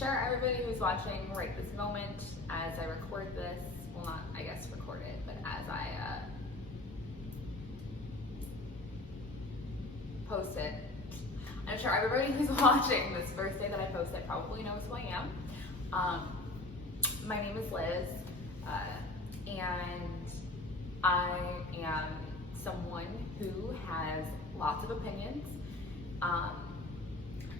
sure everybody who's watching right this moment as I record this, well not I guess record it, but as I post it, I'm sure everybody who's watching this first day that I post it probably knows who I am. My name is Liz, and I am someone who has lots of opinions,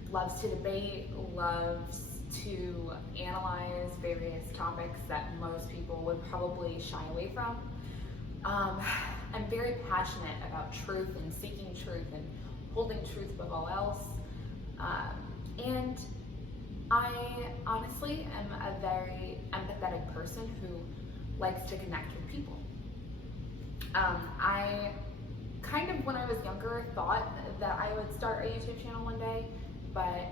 loves to debate, loves to analyze various topics that most people would probably shy away from. I'm very passionate about truth and seeking truth and holding truth above all else. And I honestly am a very empathetic person who likes to connect with people. I kind of, when I was younger, thought that I would start a YouTube channel one day, but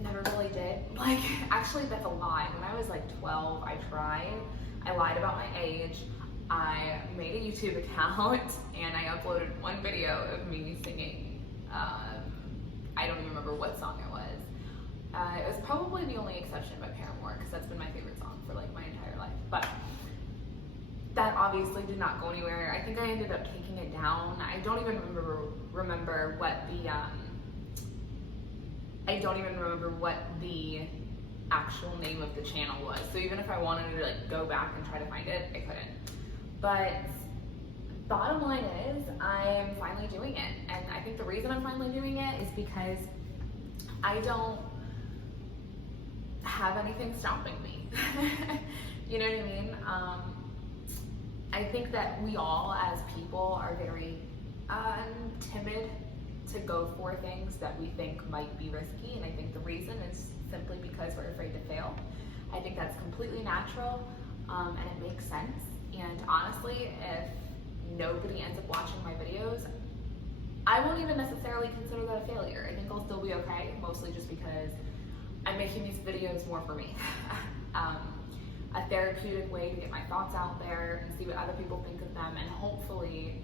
never really did. Like, actually, that's a lie. When I was like 12, I tried. I lied about my age. I made a YouTube account and I uploaded one video of me singing. I don't even remember what song it was. It was probably The Only Exception by Paramore, because that's been my favorite song for like my entire life. But that obviously did not go anywhere. I think I ended up taking it down. I don't even remember what the actual name of the channel was. So even if I wanted to like go back and try to find it, I couldn't. But bottom line is, I'm finally doing it. And I think the reason I'm finally doing it is because I don't have anything stopping me. You know what I mean? I think that we all as people are very timid to go for things that we think might be risky, and I think the reason is simply because we're afraid to fail. I think that's completely natural, and it makes sense. And honestly, if nobody ends up watching my videos, I won't even necessarily consider that a failure. I think I'll still be okay, mostly just because I'm making these videos more for me. A therapeutic way to get my thoughts out there and see what other people think of them, and hopefully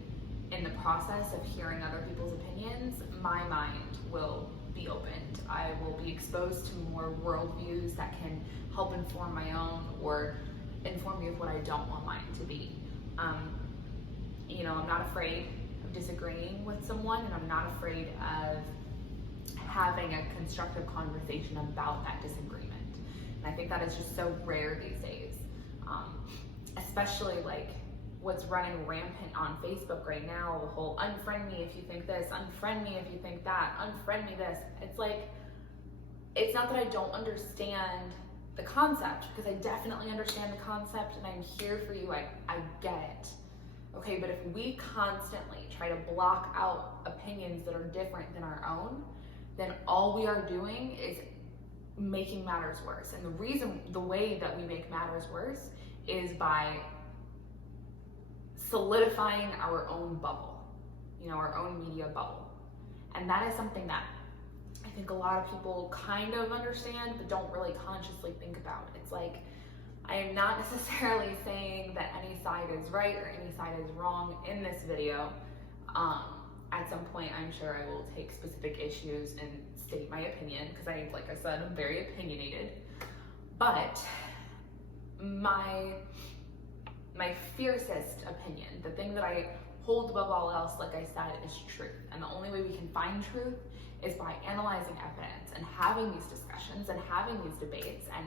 in the process of hearing other people's opinions, my mind will be opened. I will be exposed to more worldviews that can help inform my own or inform me of what I don't want mine to be. You know, I'm not afraid of disagreeing with someone, and I'm not afraid of having a constructive conversation about that disagreement. And I think that is just so rare these days, especially like what's running rampant on Facebook right now, the whole unfriend me if you think this, unfriend me if you think that, unfriend me this. It's like, it's not that I don't understand the concept, because I definitely understand the concept and I'm here for you, I get it. Okay, but if we constantly try to block out opinions that are different than our own, then all we are doing is making matters worse. And the way that we make matters worse is by solidifying our own bubble, you know, our own media bubble. And that is something that I think a lot of people kind of understand, but don't really consciously think about. It's like, I am not necessarily saying that any side is right or any side is wrong in this video. At some point, I'm sure I will take specific issues and state my opinion, because like I said, I'm very opinionated. But my fiercest opinion, the thing that I hold above all else, like I said, is truth. And the only way we can find truth is by analyzing evidence and having these discussions and having these debates. And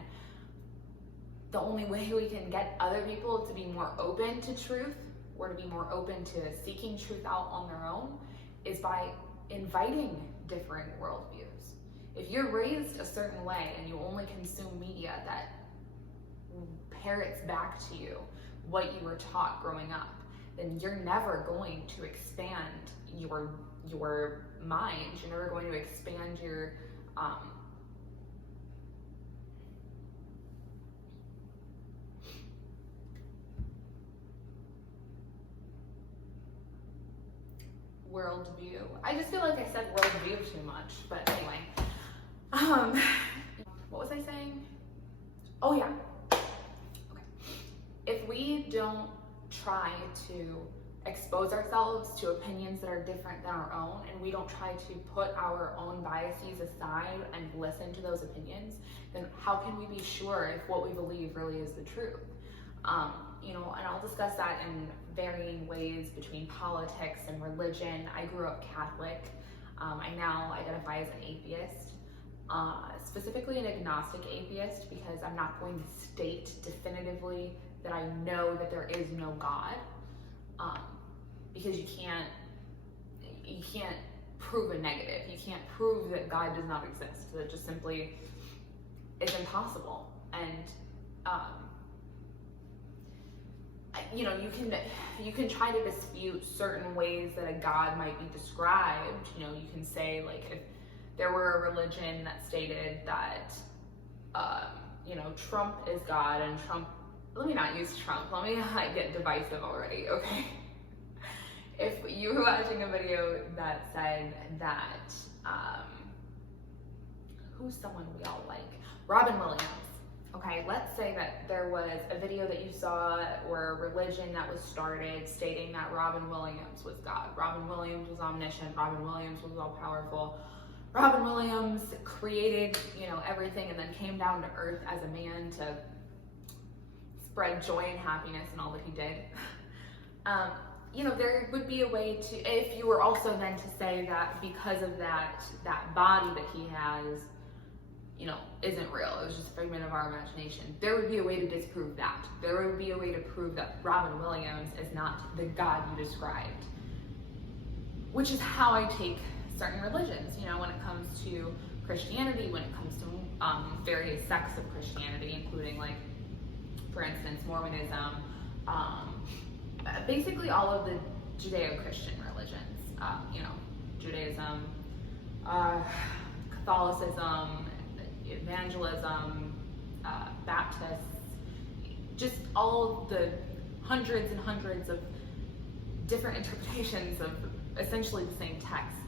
the only way we can get other people to be more open to truth, or to be more open to seeking truth out on their own, is by inviting different worldviews. If you're raised a certain way and you only consume media that parrots back to you what you were taught growing up, then you're never going to expand your mind. You're never going to expand your worldview. I just feel like I said worldview too much, but anyway. What was I saying? Oh yeah. Okay. If we don't try to expose ourselves to opinions that are different than our own, and we don't try to put our own biases aside and listen to those opinions, then how can we be sure if what we believe really is the truth? And I'll discuss that in varying ways between politics and religion. I grew up Catholic. I now identify as an atheist, specifically an agnostic atheist, because I'm not going to state definitively that I know that there is no God, because you can't prove a negative. You can't prove that God does not exist. That just simply is impossible. And you can try to dispute certain ways that a God might be described. You can say, like, if there were a religion that stated that Trump is God, and Trump, let me not use Trump, let me not get divisive already, okay? If you were watching a video that said that, who's someone we all like? Robin Williams. Okay, let's say that there was a video that you saw or a religion that was started stating that Robin Williams was God. Robin Williams was omniscient. Robin Williams was all powerful. Robin Williams created, everything, and then came down to earth as a man to spread joy and happiness in all that he did. There would be a way to, if you were also then to say that because of that body that he has, isn't real, it was just a figment of our imagination, there would be a way to disprove that. There would be a way to prove that Robin Williams is not the God you described, which is how I take certain religions, when it comes to Christianity, when it comes to various sects of Christianity, including, like, for instance, Mormonism, basically all of the Judeo-Christian religions, Judaism, Catholicism, evangelism, Baptists, just all of the hundreds and hundreds of different interpretations of essentially the same texts.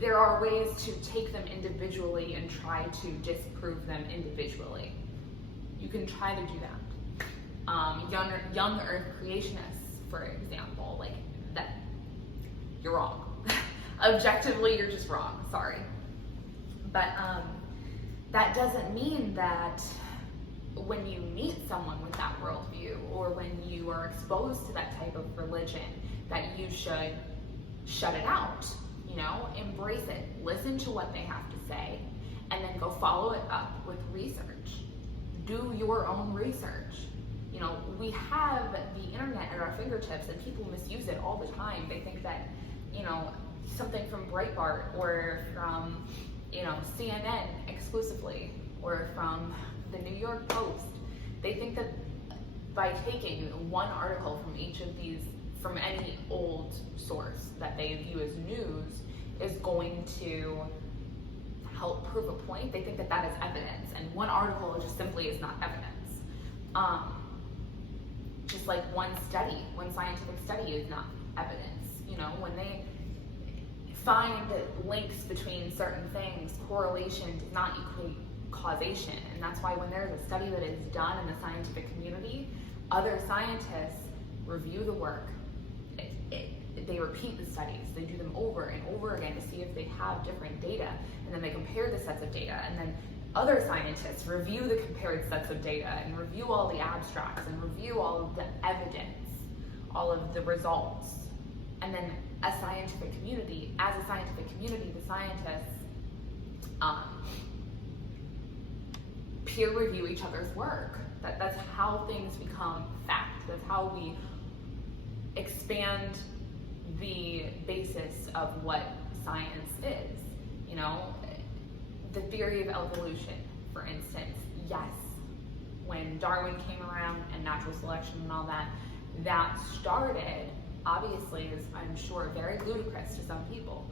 There are ways to take them individually and try to disprove them individually. You can try to do that. Young Earth creationists, for example, like that, you're wrong. Objectively, you're just wrong, sorry. But that doesn't mean that when you meet someone with that worldview, or when you are exposed to that type of religion, that you should shut it out, embrace it, listen to what they have to say, and then go follow it up with research. Do your own research. We have the internet at our fingertips, and people misuse it all the time. They think that, something from Breitbart or from, CNN exclusively, or from the New York Post, they think that by taking one article from each of these, from any old source that they view as news, is going to help prove a point. They think that that is evidence, and one article just simply is not evidence. Just like one scientific study is not evidence. When they find links between certain things, correlation does not equate causation. And that's why when there's a study that is done in the scientific community, other scientists review the work. They repeat the studies. They do them over and over again to see if they have different data. And then they compare the sets of data. And then other scientists review the compared sets of data and review all the abstracts and review all of the evidence, all of the results. And then as a scientific community, the scientists peer review each other's work. That's how things become fact. That's how we expand the basis of what science is. The theory of evolution, for instance, yes, when Darwin came around and natural selection and all that, that started, obviously, is, I'm sure, very ludicrous to some people.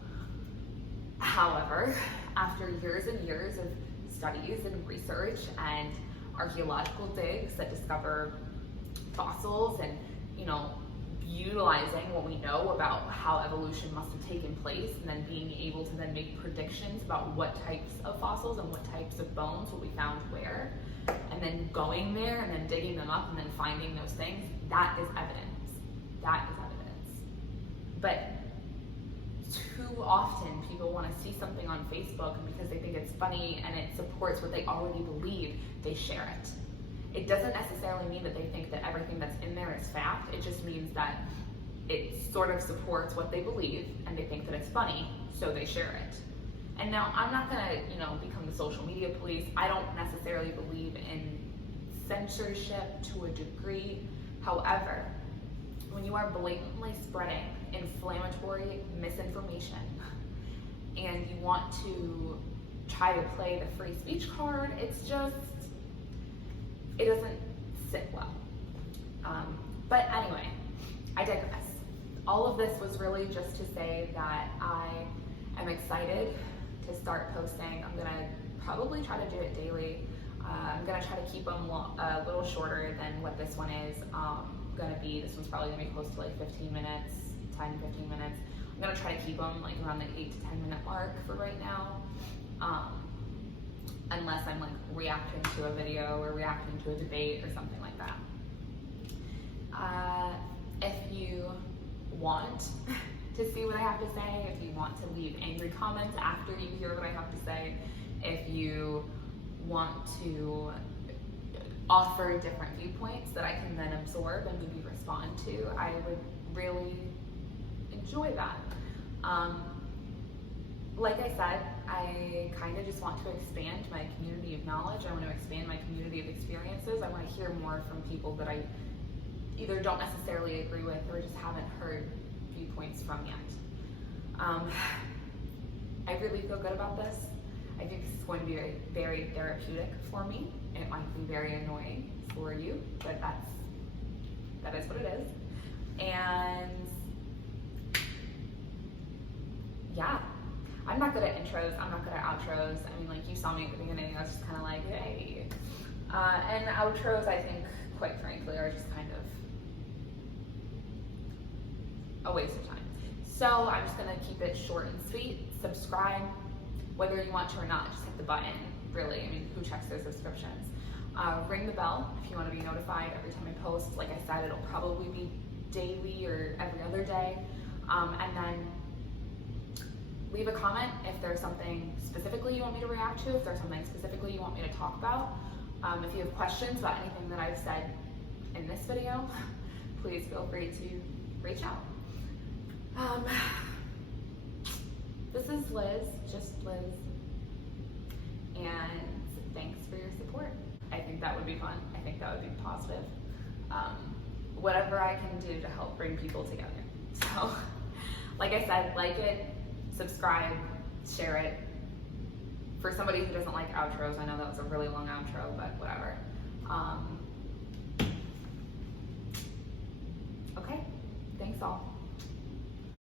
However, after years and years of studies and research and archaeological digs that discover fossils and, utilizing what we know about how evolution must have taken place, and then being able to then make predictions about what types of fossils and what types of bones will be found where, and then going there and then digging them up and then finding those things, that is evidence. that is evidence. But too often people want to see something on Facebook, and because they think it's funny and it supports what they already believe, they share it. It doesn't necessarily mean that they think that everything that's in there is fact. It just means that it sort of supports what they believe and they think that it's funny, so they share it. And now I'm not gonna, become the social media police. I don't necessarily believe in censorship to a degree. However, when you are blatantly spreading inflammatory misinformation and you want to try to play the free speech card, it doesn't sit well. But anyway, I digress. All of this was really just to say that I am excited to start posting. I'm gonna probably try to do it daily. I'm gonna try to keep them a little shorter than what this one is. This one's probably gonna be close to like 15 minutes, 10, 15 minutes. I'm gonna try to keep them like around the 8 to 10 minute mark for right now. Unless I'm like reacting to a video or reacting to a debate or something like that. If you want to see what I have to say, if you want to leave angry comments after you hear what I have to say, if you want to offer different viewpoints that I can then absorb and maybe respond to, I would really enjoy that. Like I said, I kind of just want to expand my community of knowledge. I want to expand my community of experiences. I want to hear more from people that I either don't necessarily agree with or just haven't heard viewpoints from yet. I really feel good about this. I think this is going to be very, very therapeutic for me. It might be very annoying for you, but that is what it is. And yeah, I'm not good at intros, I'm not good at outros. I mean, like you saw me at the beginning, I was just kind of like, hey. And outros, I think, quite frankly, are just kind of a waste of time. So I'm just gonna keep it short and sweet. Subscribe, whether you want to or not, just hit the button, really. I mean, who checks their subscriptions? Ring the bell if you want to be notified every time I post. Like I said, it'll probably be daily or every other day. And then leave a comment if there's something specifically you want me to react to, if there's something specifically you want me to talk about. If you have questions about anything that I've said in this video, please feel free to reach out. This is Liz, just Liz, and thanks for your support. I think that would be fun. I think that would be positive. Whatever I can do to help bring people together. So, like I said, like it, subscribe, share it. For somebody who doesn't like outros, I know that was a really long outro, but whatever. Okay, thanks all.